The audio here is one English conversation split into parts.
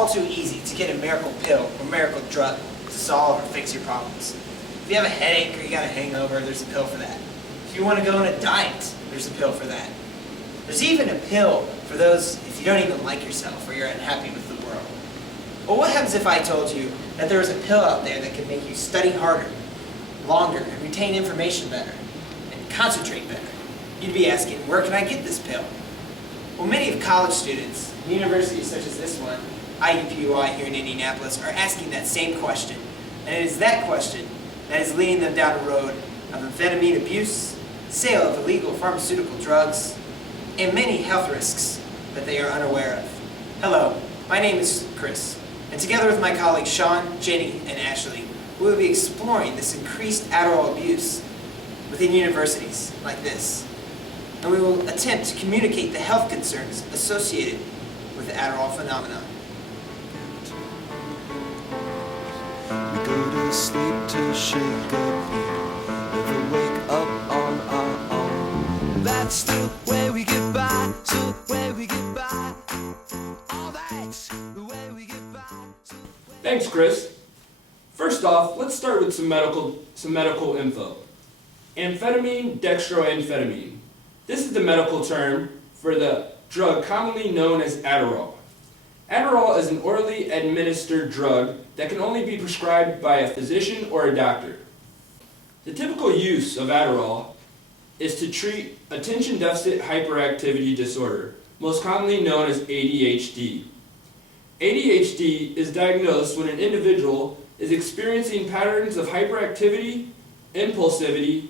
all too easy to get a miracle pill or miracle drug to solve or fix your problems. If you have a headache or you got a hangover, there's a pill for that. If you want to go on a diet, there's a pill for that. There's even a pill for those if you don't even like yourself or you're unhappy with the world. Well, what happens if I told you that there was a pill out there that could make you study harder, longer, and retain information better, and concentrate better? You'd be asking, where can I get this pill? Well, many of college students, universities such as this one, IUPUI here in Indianapolis, are asking that same question. And it is that question that is leading them down a road of amphetamine abuse, sale of illegal pharmaceutical drugs, and many health risks that they are unaware of. Hello, my name is Chris, and together with my colleagues Sean, Jenny, and Ashley, we will be exploring this increased Adderall abuse within universities like this. And we will attempt to communicate the health concerns associated with the Adderall phenomenon. We go to sleep to shake up, never wake up on our own. That's the way we get by, so the way we get by. Oh, that's the way we get by. Thanks, Chris. First off, let's start with some medical info. Amphetamine, dextroamphetamine. This is the medical term for the drug commonly known as Adderall. Adderall is an orally administered drug that can only be prescribed by a physician or a doctor. The typical use of Adderall is to treat attention deficit hyperactivity disorder, most commonly known as ADHD. ADHD is diagnosed when an individual is experiencing patterns of hyperactivity, impulsivity,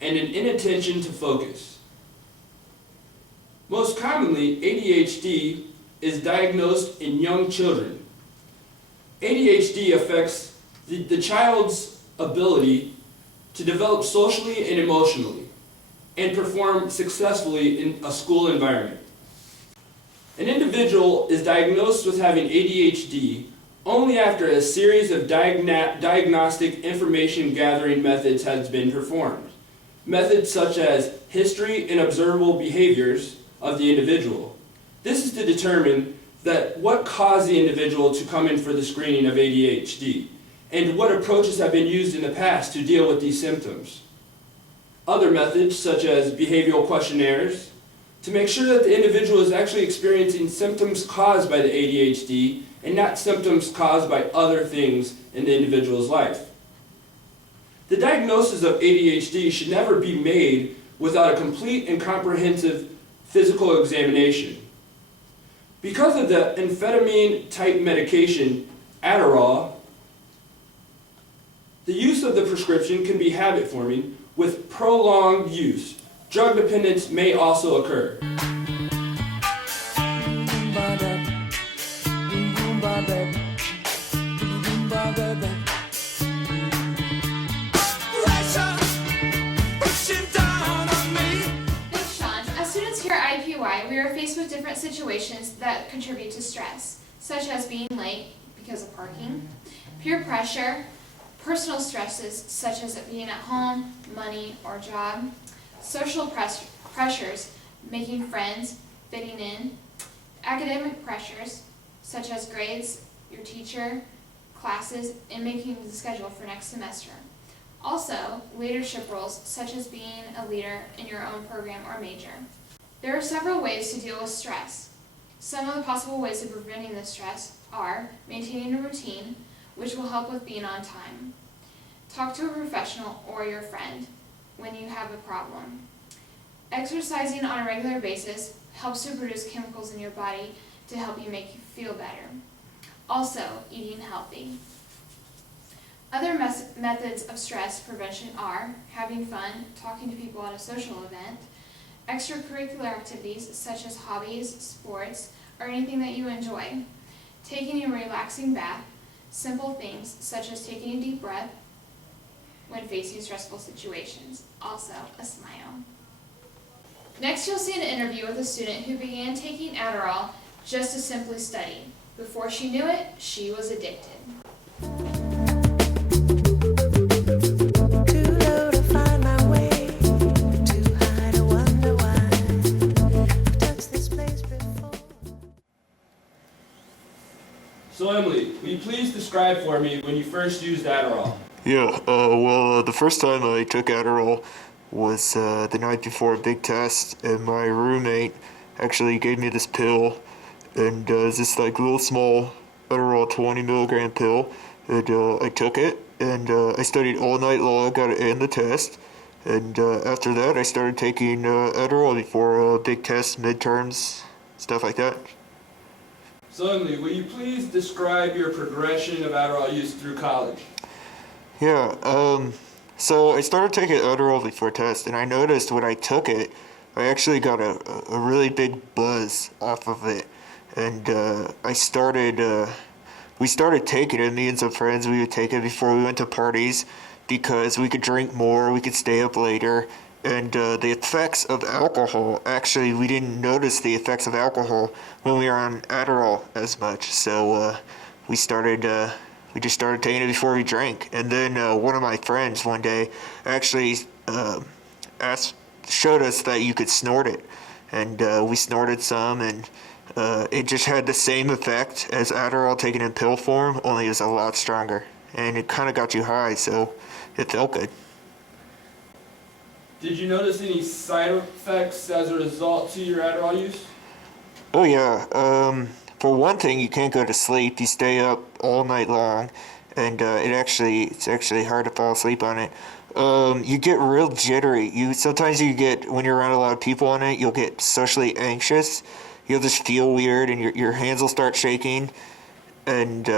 and an inattention to focus. Most commonly, ADHD is diagnosed in young children. ADHD affects the child's ability to develop socially and emotionally and perform successfully in a school environment. An individual is diagnosed with having ADHD only after a series of diagnostic information gathering methods has been performed. Methods such as history and observable behaviors of the individual. This is to determine that what caused the individual to come in for the screening of ADHD and what approaches have been used in the past to deal with these symptoms. Other methods such as behavioral questionnaires to make sure that the individual is actually experiencing symptoms caused by the ADHD and not symptoms caused by other things in the individual's life. The diagnosis of ADHD should never be made without a complete and comprehensive physical examination. Because of the amphetamine-type medication, Adderall, the use of the prescription can be habit-forming. With prolonged use, drug dependence may also occur. We are faced with different situations that contribute to stress, such as being late because of parking, peer pressure, personal stresses such as being at home, money, or job, social pressures, making friends, fitting in, academic pressures such as grades, your teacher, classes, and making the schedule for next semester. Also, leadership roles such as being a leader in your own program or major. There are several ways to deal with stress. Some of the possible ways of preventing this stress are maintaining a routine, which will help with being on time. Talk to a professional or your friend when you have a problem. Exercising on a regular basis helps to produce chemicals in your body to help you make you feel better. Also, eating healthy. Other methods of stress prevention are having fun, talking to people at a social event, extracurricular activities such as hobbies, sports, or anything that you enjoy, taking a relaxing bath, simple things such as taking a deep breath when facing stressful situations, also a smile. Next, you'll see an interview with a student who began taking Adderall just to simply study. Before she knew it, she was addicted. will you please describe for me when you first used Adderall? Yeah, the first time I took Adderall was the night before a big test, and my roommate actually gave me this pill, and it's this like little small Adderall 20 milligram pill, and I took it, and I studied all night long, got to end the test, and after that I started taking Adderall before big tests, midterms, stuff like that. Certainly, will you please describe your progression of Adderall use through college? Yeah, so I started taking Adderall before test, and I noticed when I took it, I actually got a really big buzz off of it. And we started taking it, me and some friends, we would take it before we went to parties because we could drink more, we could stay up later. And the effects of alcohol, actually, we didn't notice the effects of alcohol when we were on Adderall as much. So we just started taking it before we drank. And then one of my friends one day actually showed us that you could snort it. And we snorted some, and it just had the same effect as Adderall taken in pill form, only it was a lot stronger. And it kind of got you high, so it felt good. Did you notice any side effects as a result to your Adderall use? Oh yeah. For one thing, you can't go to sleep. You stay up all night long, and it's actually hard to fall asleep on it. You get real jittery. Sometimes when you're around a lot of people on it, you'll get socially anxious. You'll just feel weird, and your hands will start shaking. And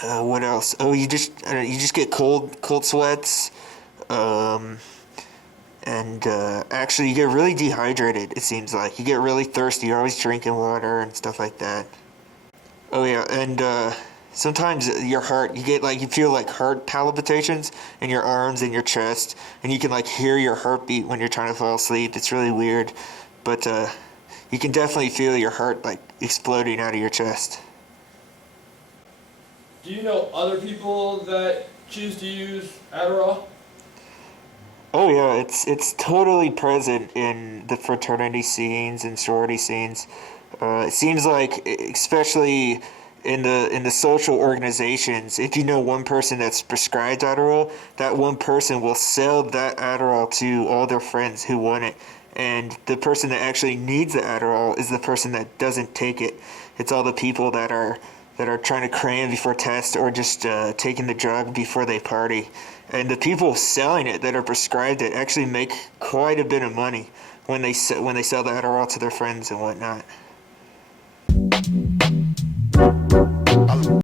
what else? Oh, you just get cold sweats. And actually, you get really dehydrated, it seems like. You get really thirsty. You're always drinking water and stuff like that. Oh, yeah, and sometimes your heart, you feel like heart palpitations in your arms and your chest, and you can, hear your heartbeat when you're trying to fall asleep. It's really weird, but you can definitely feel your heart, exploding out of your chest. Do you know other people that choose to use Adderall? Oh yeah, it's totally present in the fraternity scenes and sorority scenes. It seems like, especially in the social organizations, if you know one person that's prescribed Adderall, that one person will sell that Adderall to all their friends who want it. And the person that actually needs the Adderall is the person that doesn't take it. It's all the people that are trying to cram before test, or just taking the drug before they party. And the people selling it that are prescribed it actually make quite a bit of money when they sell the Adderall to their friends and whatnot.